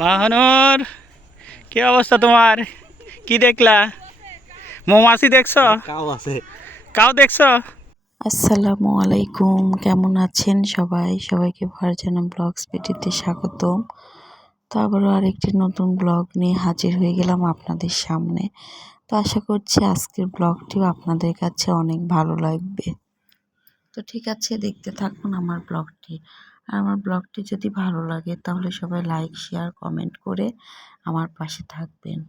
বাহানুর কি অবস্থা তোমার? কি দেখলা? মৌমাছি দেখছ? কাও আছে। কাউ দেখছ? আসসালামু আলাইকুম কেমন আছেন সবাই? সবাইকে ভারজানা ব্লগস ভিডিওতে স্বাগতম। তো আবারও আরেকটি নতুন ব্লগ নিয়ে হাজির হয়ে গেলাম আপনাদের সামনে। তো আশা করছি আজকের ব্লগটিও আপনাদের কাছে অনেক ভালো লাগবে। তো ঠিক আছে দেখতে থাকুন আমার ব্লগটি। আর আমার ব্লগটি যদি ভালো লাগে, তাহলে সবাই লাইক শেয়ার কমেন্ট করে আমার পাশে থাকবেন।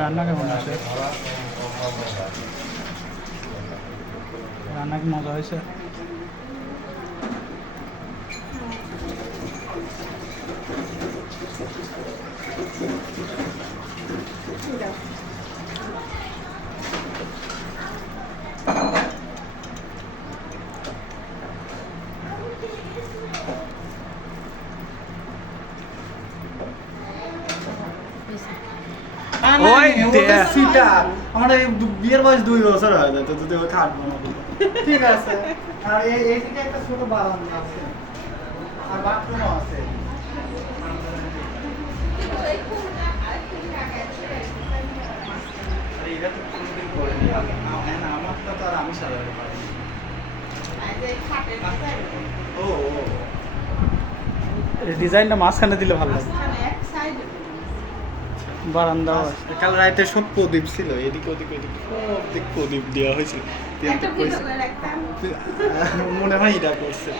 রান্না কেমন আছে? রান্না কি মজা হয়েছে? ওই সিটা। আমার এই বিয়ের বয়স দুই বছর হয়ে যায় তো যদি খাটবো না। ঠিক আছে। আর এই এইদিকে একটা ছোট বারান্দা আছে। আর বাথরুমও আছে। এটা তো কোনদিন করিনি। আ- আ- হ্যাঁ আমারটা তো আর আমি সাজাতে পারিনি। ও, ও, ও। এই ডিজাইনটা মাঝখানে দিলে ভালো লাগে বারান্দাও আছে কাল রাতে সব প্রদীপ ছিল এদিকে ওদিকে ওদিকে সব দিক প্রদীপ দেওয়া হয়েছিল মনে হয় এটা করছে।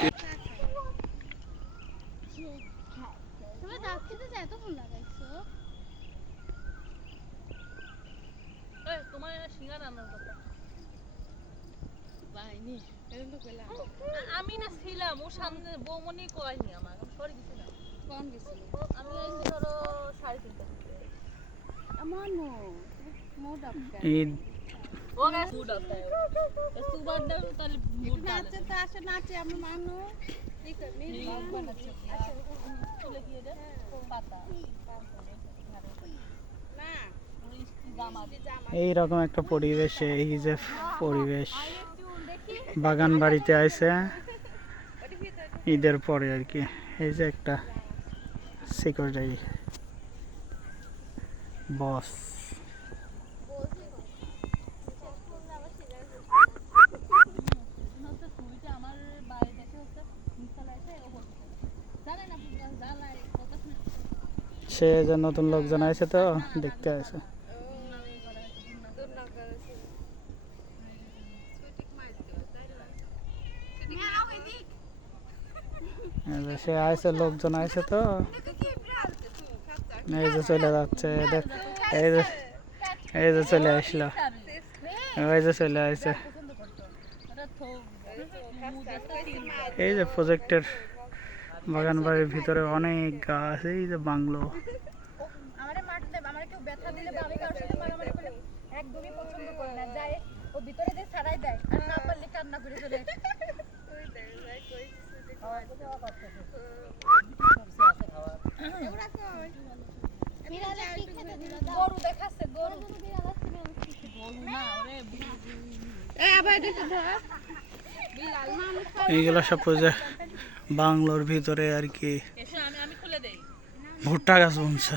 আমি না ছিলাম ও সামনে বৌমনি কয়নি আমার আমি সরে গেছিলাম কোন গেছিল আমি ধরো সাড়ে তিনটা। আমার নো মোড আপ এই ও গেছে ফুড আপ তাই সুবার দাও তাহলে মুড নাচে তো আসে নাচে আমরা ঠিক আছে মিলি বানাচ্ছে? চলে গিয়ে দে পাতা। না। জামা এইরকম একটা পরিবেশে এই যে পরিবেশ। বাগান বাড়িতে আছে ঈদের পরে আর কি। এই যে একটা সিকিউরিটি বস হচ্ছে ফুলটা আমার বাড়ির কাছে হচ্ছে নিচতলা এসে ও বলছে জানে না জ্বালায় কত সে যে নতুন লোকজন আছে তো দেখতে আছে সে আছে লোকজন আছে তো। এই যে চলে যাচ্ছে, দেখ, এই যে এই যে চলে আসলো। ওই যে চলে আসছে। এই যে প্রজেক্টের বাগান বাড়ির ভিতরে অনেক গাছ, এই যে বাংলো। একদমই পছন্দ করে না। যায় ও ভিতরে দিয়ে ছাড়াই দেয়, আর না পারলে কান্না করে চলে আসে। গরু দেখাচ্ছে গরু গরু না ওরে বিড়াল মানুষ এইগুলো সব যে বাংলোর ভিতরে আর কি। এসে আমি আমি খুলে দেই। ভুট্টা গাছ বুনছে।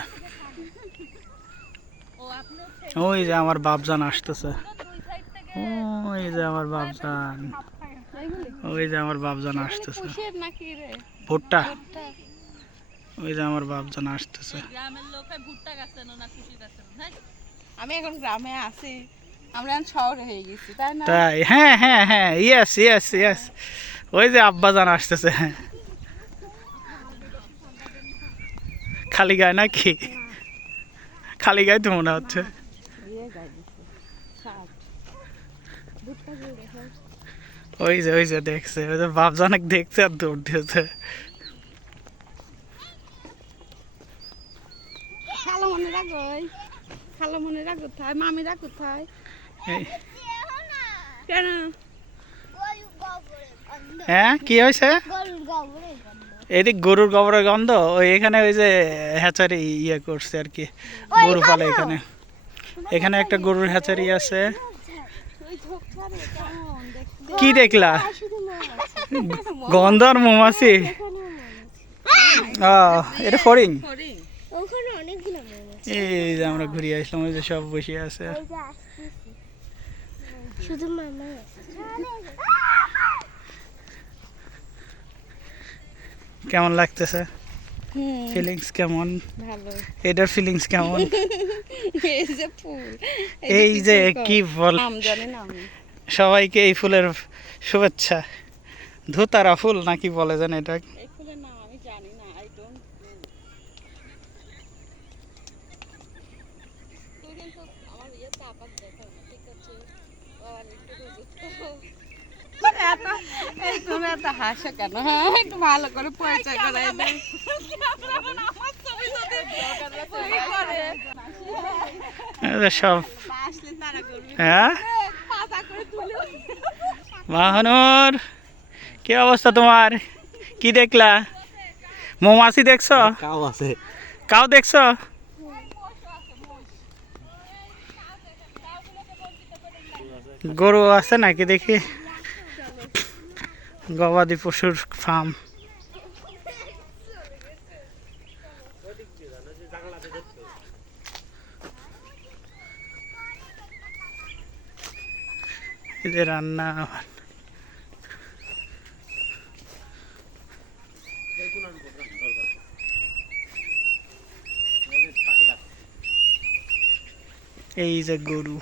ও আপনি হচ্ছে ওই যে আমার বাপজান আসতেছে। ওই যে আমার বাপজান। ওই যে আমার বাপজান আসতেছে। ভুট্টা। ওই যে আমার বাপজান আসতেছে। গ্রামের লোকে ভুট্টা গাছেন না সুশি গাছেন হ্যাঁ? আমি এখন গ্রামে আছি। আমরা এখন শহরে হয়ে গেছি তাই না? তাই হ্যাঁ হ্যাঁ হ্যাঁ ইয়েস ইয়েস ইয়েস ওই যে আব্বাজান আসতেছে। খালি গায়ে নাকি? খালি গায়ে তো মনে হচ্ছে। ওই যে ওই যে দেখছে ওই যে বাপজানক দেখছে আর দৌড় দিয়েছে। খালো মনেরা কই খালো মনেরা কোথায় মামিরা কোথায়? এই কেন? হ্যাঁ কি হয়েছে? গরুর এদিক গরুর গোবরের গন্ধ ওই এখানে ওই যে হ্যাচারি ইয়ে করছে আর কি গরু পালে এখানে। এখানে একটা গরুর হ্যাচারি আছে। কি দেখলা? গন্ধ আর মৌমাছি। ও এটা ফড়িং? ওখানে অনেকগুলো মৌমাছি। এই যে আমরা ঘুরিয়ে আসলাম ওই যে সব বসে আছে। আসতেছি শুধু মামা। কেমন লাগতেছে? ফিলিংস কেমন? ভালো। এটার ফিলিংস কেমন? এই যে ফুল। এই যে কি বল নাম জানি না আমি। সবাইকে এই ফুলের শুভেচ্ছা। ধুতারা ফুল নাকি বলে জান এটা? এই ফুলের নাম আমি জানি না আই ডোন্ট আমার ইয়ে ঠিক আছে? তুমি এত হাসো কেন হ্যাঁ? একটু ভালো করে পরিচয় করাই দেয় এই যে সব হ্যাঁ? মাহনুর কি অবস্থা তোমার? কি দেখলা? মৌমাছি দেখছ? কাও আছে। কাউ দেখছ? গরু আছে নাকি দেখি? গবাদি পশুর ফার্ম। এই যে রান্না এই যে গরু।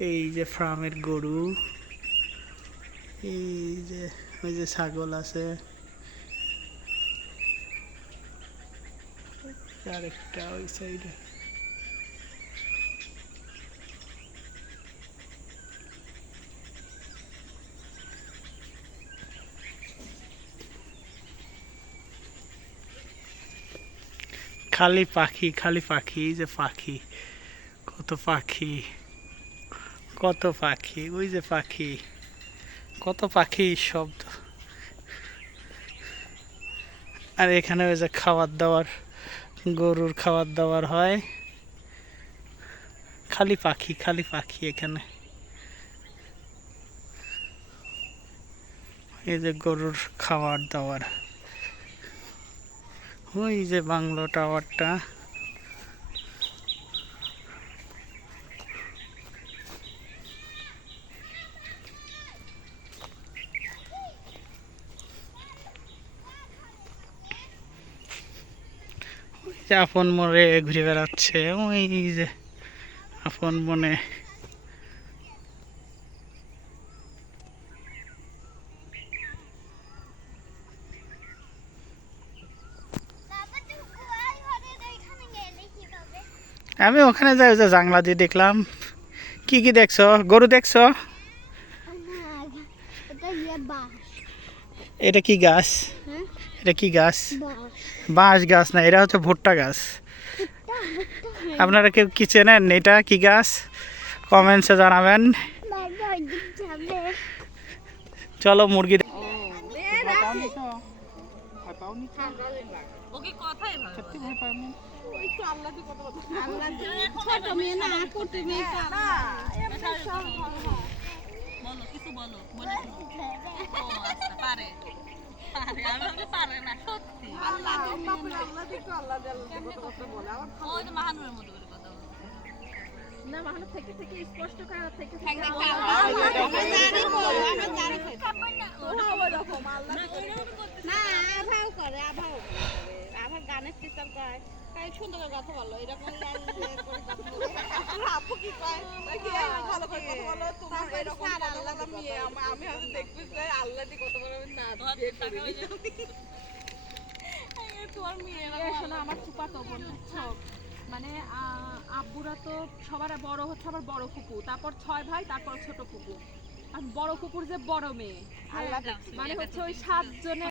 এই যে ফার্মের গরু, এই যে, ওই যে ছাগল আছে। আরেকটা ওই সাইডে। খালি পাখি খালি পাখি যে পাখি, কত পাখি। কত পাখি, ওই যে পাখি, কত পাখি শব্দ। আর এখানে ওই যে খাবার দাবার, গরুর খাবার দাবার হয়। খালি পাখি খালি পাখি এখানে। এই যে গরুর খাবার দাবার। ওই যে বাংলো টাওয়ারটা। যে আপন মনে ঘুরে বেড়াচ্ছে ওই যে আপন মনে। আমি ওখানে যাই যে জাংলা দিয়ে দেখলাম। কি কি দেখছ? গরু দেখছ? এটা ইয়ে এটা কি গাছ? হ্যাঁ? এটা কি গাছ? বাঁশ গাছ না এটা হচ্ছে ভুট্টা গাছ। আপনারা কেউ কি চেনেন এটা? কি গাছ? কমেন্টসে জানাবেন। চলো মুরগি বলো। বলো। বলো আচ্ছা পারে পারে আমাকে পারে না সত্যি। আল্লাহ আল্লাহ দিয়ে আল্লাহ কথা বলে আমার ওই তো মাহানুরের মতো করে কথা বলে। না মাহানুর থেকে থেকে স্পষ্ট করা থেকে থেকে না আভাও করে আভাও। করে আভার গানের টিচার কয় তাই সুন্দর করে কথা বলো এরকম আপু কি কয় ভালো করে কথা বলো তোমার এরকম আমি হয়তো দেখতে আল্লাহ দিয়ে কথা বলো না তোমার মেয়ে শোনো আমার ফুপাতো বোন বুঝছ মানে আব্বুরা তো সবার বড় হচ্ছে আবার বড় ফুপু। তারপর ছয় ভাই তারপর ছোট ফুপু। আর বড় কুকুর যে বড় মেয়ে। মানে হচ্ছে ওই সাত জনের